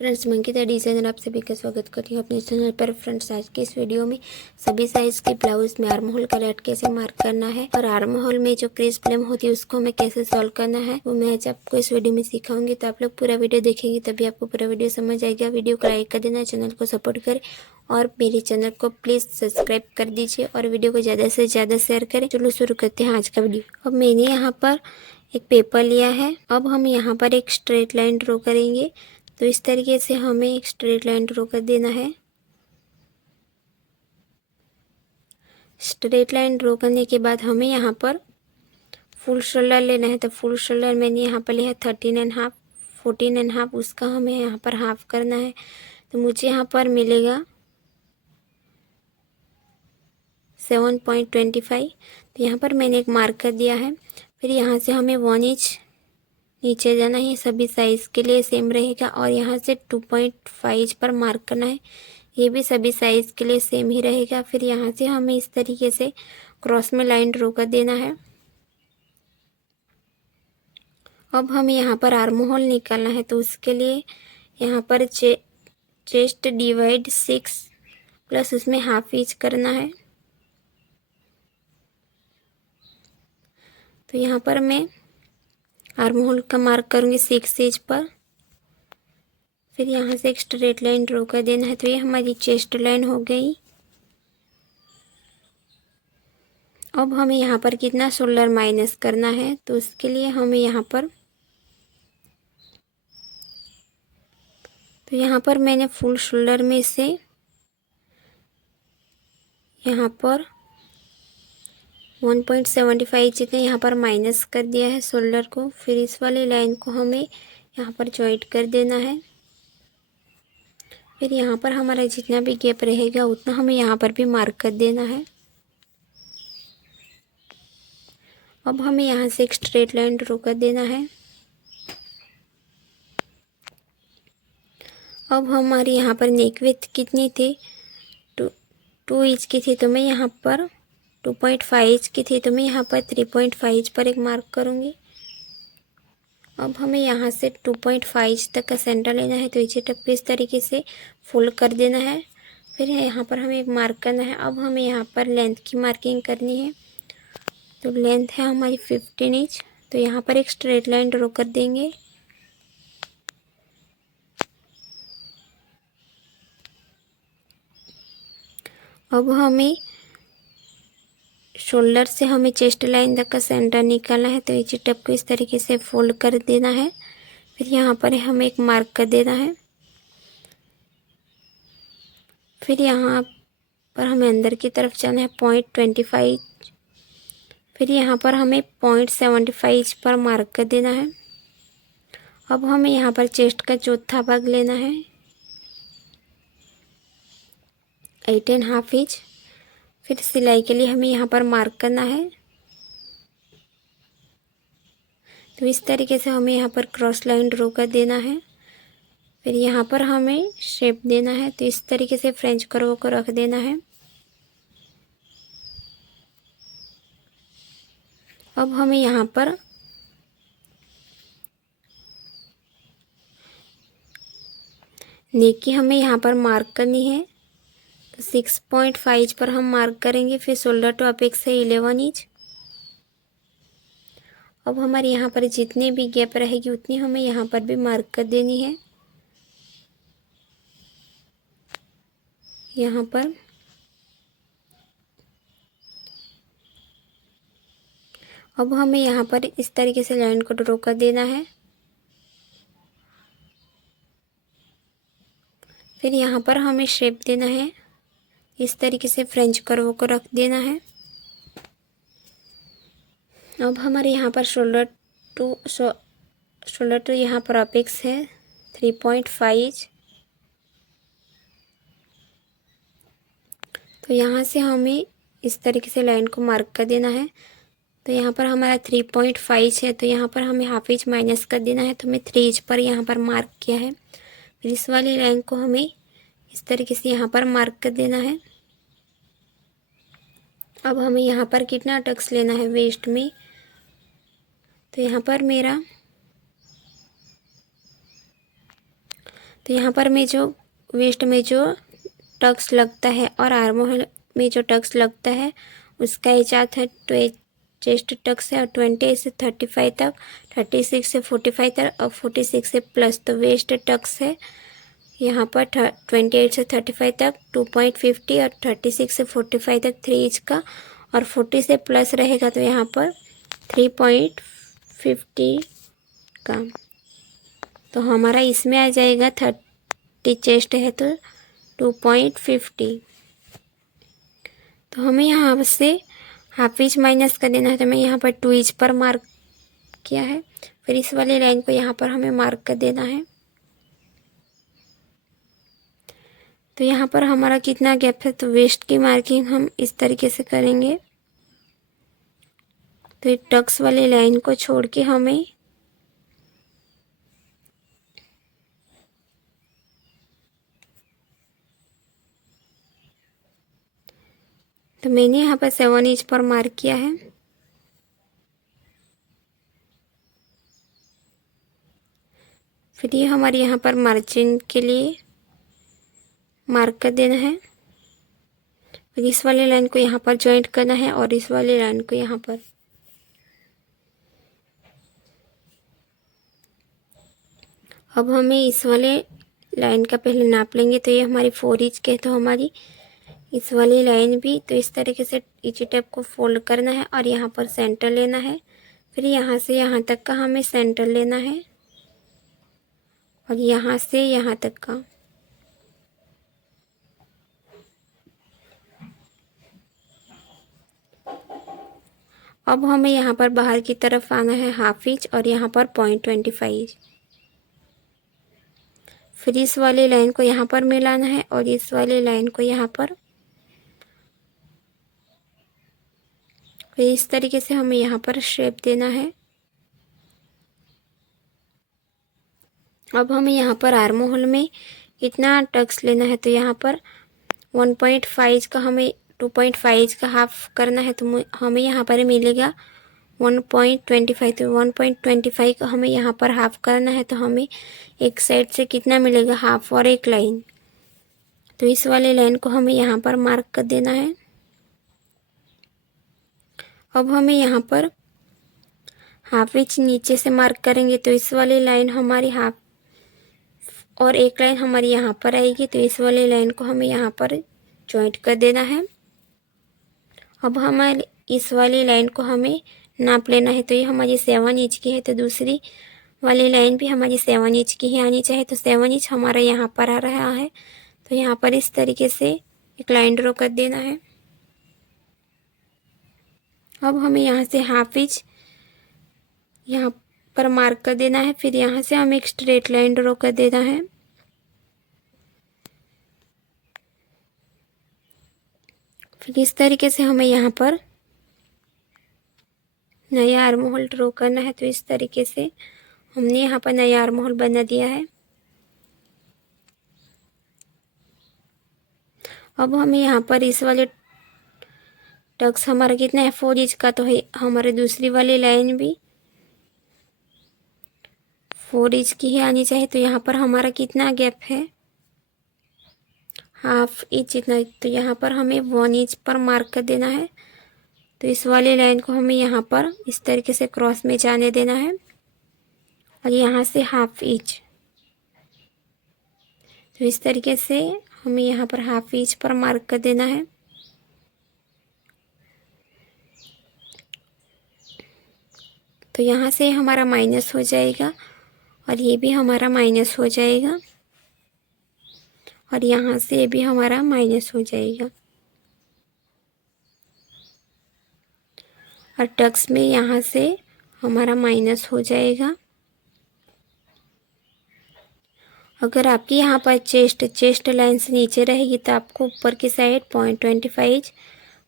Friends, मैं Ankita designer आप सभी का स्वागत करती हूँ अपने चैनल पर। फ्रेंड्स, आज के इस वीडियो में सभी साइज़ के ब्लाउज में आर्म होल का रेट कैसे मार्क करना है और आर्म होल में जो क्रीज प्रॉब्लम होती है उसको हमें कैसे सॉल्व करना है वो मैं आज आपको इस वीडियो में सिखाऊंगी। तो आप लोग पूरा वीडियो देखेंगे तभी आपको पूरा वीडियो समझ आएगा। वीडियो को लाइक कर देना, चैनल को सपोर्ट करें और मेरे चैनल को प्लीज़ सब्सक्राइब कर दीजिए और वीडियो को ज़्यादा से ज़्यादा शेयर करें। चलो शुरू करते हैं आज का वीडियो। अब मैंने यहाँ पर एक पेपर लिया है। अब हम यहाँ पर एक स्ट्रेट लाइन ड्रॉ करेंगे। तो इस तरीके से हमें एक स्ट्रेट लाइन ड्रॉ कर देना है। स्ट्रेट लाइन ड्रॉ करने के बाद हमें यहाँ पर फुल शोल्डर लेना है। तो फुल शोल्डर मैंने यहाँ पर लिया है 13.5, 14.5, उसका हमें यहाँ पर हाफ करना है। तो मुझे यहाँ पर मिलेगा 7.25। तो यहाँ पर मैंने एक मार्कर दिया है। फिर यहाँ से हमें 1 इंच नीचे जाना है। सभी साइज़ के लिए सेम रहेगा और यहाँ से 2.5 पर मार्क करना है। ये भी सभी साइज़ के लिए सेम ही रहेगा। फिर यहाँ से हमें इस तरीके से क्रॉस में लाइन ड्रॉ कर देना है। अब हमें यहाँ पर आर्म होल निकालना है। तो उसके लिए यहाँ पर चेस्ट डिवाइड 6 प्लस उसमें हाफ इंच करना है। तो यहाँ पर मैं आर्म होल का मार्क करूँगी 6 इंच पर। फिर यहाँ से एक स्ट्रेट लाइन ड्रॉ कर देना है। तो ये हमारी चेस्ट लाइन हो गई। अब हमें यहाँ पर कितना शोल्डर माइनस करना है, तो उसके लिए हमें यहाँ पर मैंने फुल शोल्डर में से यहाँ पर 1.75 जितने यहाँ पर माइनस कर दिया है शोल्डर को। फिर इस वाली लाइन को हमें यहाँ पर जॉइंट कर देना है। फिर यहाँ पर हमारा जितना भी गैप रहेगा उतना हमें यहाँ पर भी मार्क कर देना है। अब हमें यहाँ से एक स्ट्रेट लाइन ड्रॉ कर देना है। अब हमारी यहाँ पर नेक विड्थ कितनी थी, 2 इंच की थी। तो मैं यहाँ पर 2.5 इंच की थी। तो मैं यहाँ पर 3.5 पर एक मार्क करूँगी। अब हमें यहाँ से 2.5 तक का सेंटर लेना है। तो इसे टप पे इस तरीके से फोल्ड कर देना है। फिर यहाँ पर हमें एक मार्क करना है। अब हमें यहाँ पर लेंथ की मार्किंग करनी है। तो लेंथ है हमारी 15 इंच। तो यहाँ पर एक स्ट्रेट लाइन ड्रॉ कर देंगे। अब हमें शोल्डर से हमें चेस्ट लाइन तक का सेंटर निकालना है। तो इसी टप को इस तरीके से फोल्ड कर देना है। फिर यहाँ पर हमें एक मार्क कर देना है। फिर यहाँ पर हमें अंदर की तरफ जाना है 0.25। फिर यहाँ पर हमें 0.75 पर मार्क कर देना है। अब हमें यहाँ पर चेस्ट का चौथा भाग लेना है 8.5 इंच। फिर सिलाई के लिए हमें यहाँ पर मार्क करना है। तो इस तरीके से हमें यहाँ पर क्रॉस लाइन ड्रॉ कर देना है। फिर यहाँ पर हमें शेप देना है। तो इस तरीके से फ्रेंच कर्व को रख देना है। अब हमें यहाँ पर नेक की हमें यहाँ पर मार्क करनी है। तो 6.5 पर हम मार्क करेंगे। फिर शोल्डर टू अपेक्स है 11 इंच। अब हमारे यहाँ पर जितने भी गैप रहेगी उतनी हमें यहाँ पर भी मार्क कर देनी है। यहाँ पर अब हमें यहाँ पर इस तरीके से लाइन को ड्रॉ कर देना है। फिर यहाँ पर हमें शेप देना है। इस तरीके से फ्रेंच कर्व को रख देना है। अब हमारे यहाँ पर शोल्डर टू यहाँ पर अपेक्स है 3.5। तो यहाँ से हमें इस तरीके से लाइन को मार्क कर देना है। तो यहाँ पर हमारा 3.5 है। तो यहाँ पर हमें हाफ इंच माइनस कर देना है। तो मैं 3 इंच पर यहाँ पर मार्क किया है। फिर इस वाली लाइन को हमें इस तरीके से यहाँ पर मार्क कर देना है। अब हमें यहाँ पर कितना टक्स लेना है वेस्ट में, तो यहाँ पर मेरा तो यहाँ पर मैं जो वेस्ट में जो टक्स लगता है और आर्म होल में जो टक्स लगता है उसका एज आता है चेस्ट टक्स है और 28 से 35 तक, 36 से 45 तक और 46 से प्लस। तो वेस्ट टक्स है यहाँ पर 28 से 35 तक 2.50 और 36 से 45 तक 3 इंच का और 40 से प्लस रहेगा तो यहाँ पर 3.50 का। तो हमारा इसमें आ जाएगा 30 चेस्ट है तो 2.50। तो हमें यहाँ से हाफ इंच माइनस कर देना है। तो मैं यहाँ पर 2 इंच पर मार्क किया है। फिर इस वाली लाइन को यहाँ पर हमें मार्क कर देना है। तो यहाँ पर हमारा कितना गैप है, तो वेस्ट की मार्किंग हम इस तरीके से करेंगे। तो ये टक्स वाली लाइन को छोड़ के हमें तो मैंने यहाँ पर 7 इंच पर मार्क किया है। फिर ये हमारे यहाँ पर मार्जिन के लिए मार्क कर देना है। फिर इस वाले लाइन को यहाँ पर जॉइंट करना है और इस वाले लाइन को यहाँ पर। अब हमें इस वाले लाइन का पहले नाप लेंगे। तो ये हमारी 4 इंच के, तो हमारी इस वाली लाइन भी तो इस तरीके से इची टेप को फोल्ड करना है और यहाँ पर सेंटर लेना है। फिर यहाँ से यहाँ तक का हमें सेंटर लेना है और यहाँ से यहाँ तक का। अब हमें यहाँ पर बाहर की तरफ आना है हाफ इंच और यहाँ पर 0.25। फिर इस वाली लाइन को यहाँ पर मिलाना है और इस वाली लाइन को यहाँ पर। फिर इस तरीके से हमें यहाँ पर शेप देना है। अब हमें यहाँ पर आर्म होल में कितना टक्स लेना है, तो यहाँ पर 1.5 का हमें 2.5 का हाफ करना है। तो हमें यहाँ पर मिलेगा 1.25। तो 1.25 का हमें यहाँ पर हाफ करना है। तो हमें एक साइड से कितना मिलेगा, हाफ और एक लाइन। तो इस वाले लाइन को हमें यहाँ पर मार्क कर देना है। अब हमें यहाँ पर हाफ इंच नीचे से मार्क करेंगे। तो इस वाली लाइन हमारी हाफ और एक लाइन हमारी यहाँ पर आएगी। तो इस वाली लाइन को हमें यहाँ पर जॉइंट कर देना है। अब हमारे इस वाली लाइन को हमें नाप लेना है। तो ये हमारी 7 इंच की है, तो दूसरी वाली लाइन भी हमारी 7 इंच की ही आनी चाहिए। तो 7 इंच हमारा यहाँ पर आ रहा है। तो यहाँ पर इस तरीके से एक लाइन ड्रॉ कर देना है। अब हमें यहाँ से हाफ इंच यहाँ पर मार्क कर देना है। फिर यहाँ से हमें एक स्ट्रेट लाइन ड्रॉ कर देना है। फिर इस तरीके से हमें यहाँ पर नया आर्म होल ड्रॉ करना है। तो इस तरीके से हमने यहाँ पर नया आर्म होल बना दिया है। अब हमें यहाँ पर इस वाले टक्स हमारा कितना है, 4 इंच का, तो है हमारे दूसरी वाली लाइन भी 4 इंच की ही आनी चाहिए। तो यहाँ पर हमारा कितना गैप है, हाफ इंच इतना। तो यहाँ पर हमें 1 इंच पर मार्क कर देना है। तो इस वाली लाइन को हमें यहाँ पर इस तरीके से क्रॉस में जाने देना है और यहाँ से हाफ इंच। तो इस तरीके से हमें यहाँ पर हाफ इंच पर मार्क कर देना है। तो यहाँ से हमारा माइनस हो जाएगा और ये भी हमारा माइनस हो जाएगा और यहाँ से ये भी हमारा माइनस हो जाएगा। और टक्स में यहाँ से हमारा माइनस हो जाएगा। अगर आपकी यहाँ पर चेस्ट लाइन से नीचे रहेगी तो आपको ऊपर की साइड 0.25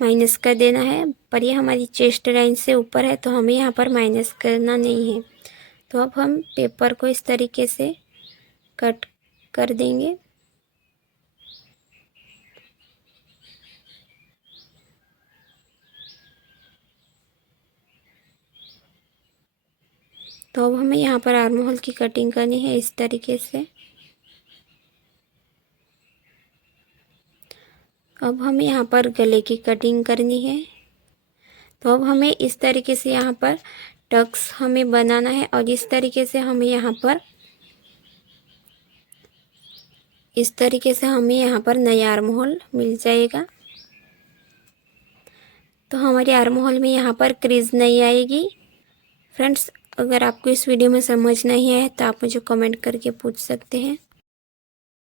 माइनस कर देना है। पर ये हमारी चेस्ट लाइन से ऊपर है तो हमें यहाँ पर माइनस करना नहीं है। तो अब हम पेपर को इस तरीके से कट कर देंगे। तो अब हमें यहाँ पर आर्म होल की कटिंग करनी है इस तरीके से। अब हमें यहाँ पर गले की कटिंग करनी है। तो अब हमें इस तरीके से यहाँ पर टक्स हमें बनाना है और इस तरीके से हमें यहाँ पर नया आर्म होल मिल जाएगा। तो हमारे आर्म होल में यहाँ पर क्रीज नहीं आएगी। फ्रेंड्स, अगर आपको इस वीडियो में समझ नहीं आया तो आप मुझे कमेंट करके पूछ सकते हैं।